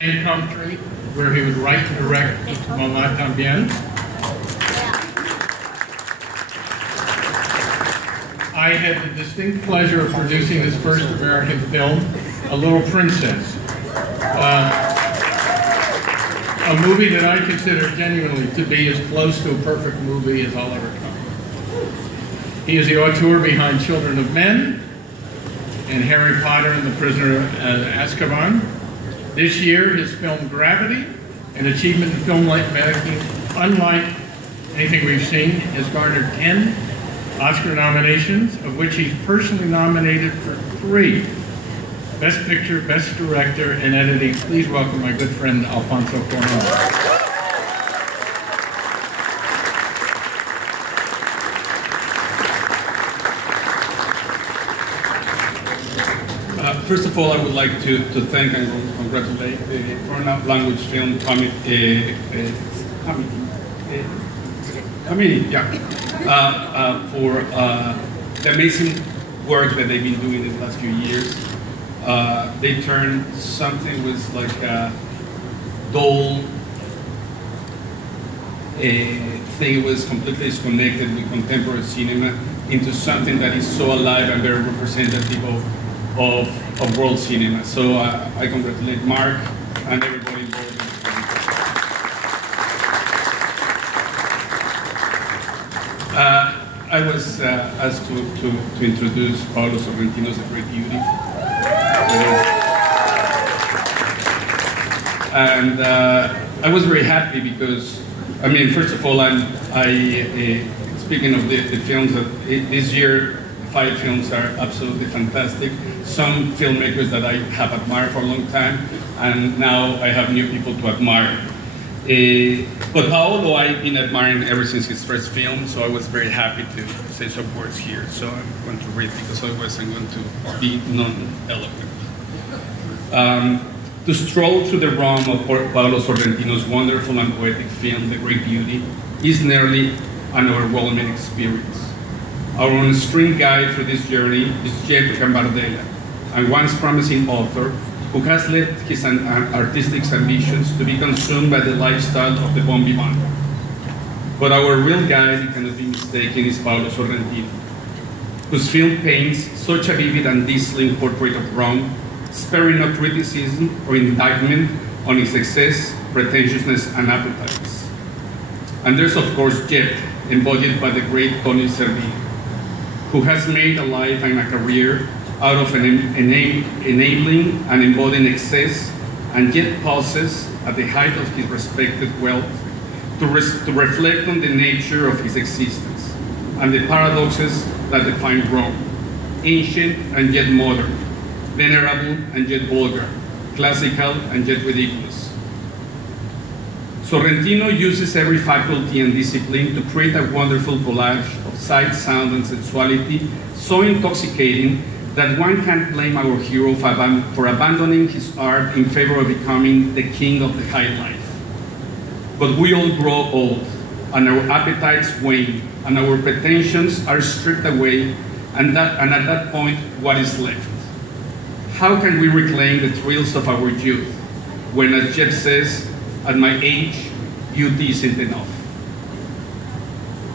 in country where he would write and direct Mamá También. I had the distinct pleasure of producing his first American film, A Little Princess. A movie that I consider genuinely to be as close to a perfect movie as I'll ever come. He is the auteur behind Children of Men and Harry Potter and the Prisoner of Azkaban. This year, his film Gravity, an achievement in film making unlike anything we've seen, has garnered 10 Oscar nominations, of which he's personally nominated for 3. Best Picture, Best Director, and Editing. Please welcome my good friend, Alfonso Cuaron. First of all, I would like to thank and congratulate the foreign language film committee, for the amazing work that they've been doing in the last few years. They turned something was like a dull thing was completely disconnected with contemporary cinema into something that is so alive and very representative of world cinema. So I congratulate Mark and everybody involved in the film. I was asked to introduce Paolo Sorrentino's The Great Beauty. And I was very happy because, I mean, first of all, speaking of the films, this year, 5 films are absolutely fantastic. Some filmmakers that I have admired for a long time, and now I have new people to admire. But Paolo, I've been admiring ever since his first film, so I was very happy to say some words here. So I'm going to read because otherwise I'm going to be non-eloquent. To stroll through the realm of Paolo Sorrentino's wonderful and poetic film, The Great Beauty, is nearly an overwhelming experience. Our on-screen guide through this journey is Jet Gambardella, a once promising author who has let his artistic ambitions to be consumed by the lifestyle of the bon vivant. But our real guide, it cannot be mistaken, is Paolo Sorrentino, whose film paints such a vivid and dazzling portrait of Rome, sparing no criticism or indictment on its excess, pretentiousness, and appetites. And there's, of course, Jet, embodied by the great Tony Servillo, who has made a life and a career out of enabling and embodying excess, and yet pauses at the height of his respected wealth to reflect on the nature of his existence and the paradoxes that define Rome, ancient and yet modern, venerable and yet vulgar, classical and yet ridiculous. Sorrentino uses every faculty and discipline to create a wonderful collage of sight, sound, and sensuality so intoxicating that one can't blame our hero for abandoning his art in favor of becoming the king of the high life. But we all grow old, and our appetites wane, and our pretensions are stripped away, and at that point, what is left? How can we reclaim the thrills of our youth, when, as Jeff says, at my age, beauty isn't enough?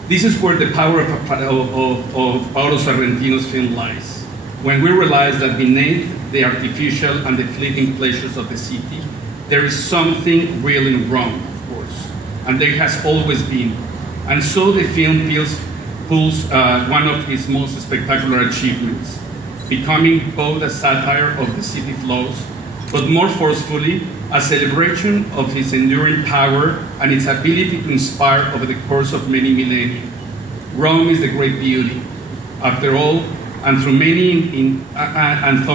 This is where the power of Paolo Sorrentino's film lies. When we realize that beneath the artificial and the fleeting pleasures of the city, there is something real in Rome, of course, and there has always been. And so the film pulls one of his most spectacular achievements, becoming both a satire of the city flaws, but more forcefully, a celebration of his enduring power and its ability to inspire over the course of many millennia. Rome is the great beauty. After all, and though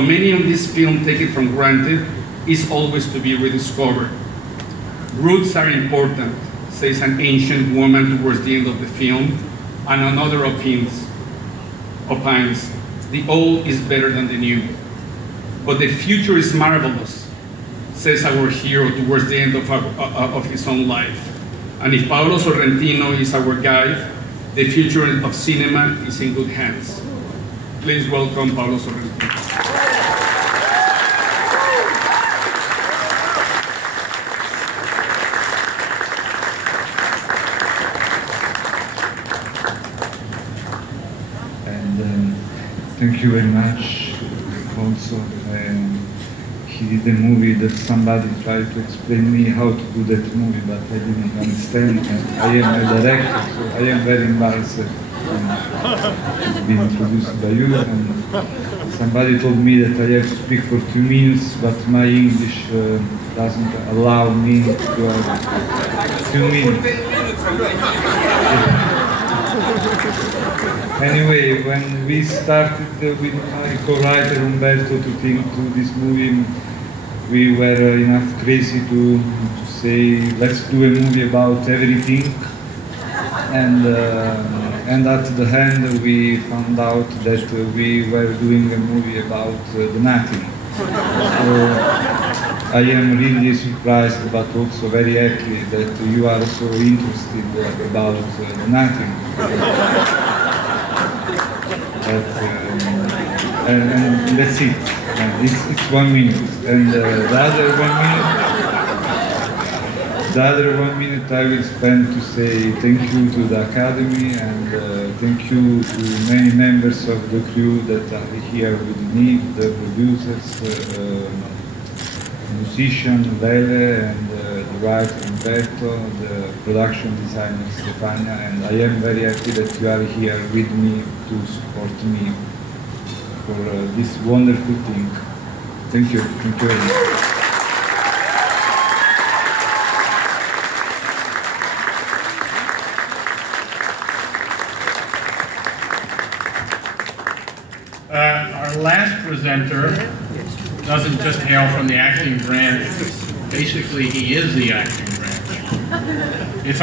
many of this film take it for granted, is always to be rediscovered. Roots are important, says an ancient woman towards the end of the film, and another opines, the old is better than the new. But the future is marvelous, says our hero towards the end of his own life. And if Paolo Sorrentino is our guide, the future of cinema is in good hands. Please welcome Paolo Sorrentino. Thank you very much. Also, he did a movie that somebody tried to explain me how to do that movie, but I didn't understand. And I am a director, so I am very embarrassed to be introduced by you. And somebody told me that I have to speak for 2 minutes, but my English doesn't allow me to have 2 minutes. Anyway, when we started with my co-writer Umberto to think to this movie, we were enough crazy to say, let's do a movie about everything. And at the end we found out that we were doing a movie about the nothing. So I am really surprised but also very happy that you are so interested about the nothing. And that's it. It's 1 minute. And the other 1 minute I will spend to say thank you to the Academy and thank you to many members of the crew that are here with me, the producers, musician Lele, and the writer Umberto, the production designer Stefania, and I am very happy that you are here with me to support me for this wonderful thing. Thank you. Thank you very much. Our last presenter doesn't just hail from the acting branch. Basically, he is the acting branch. It's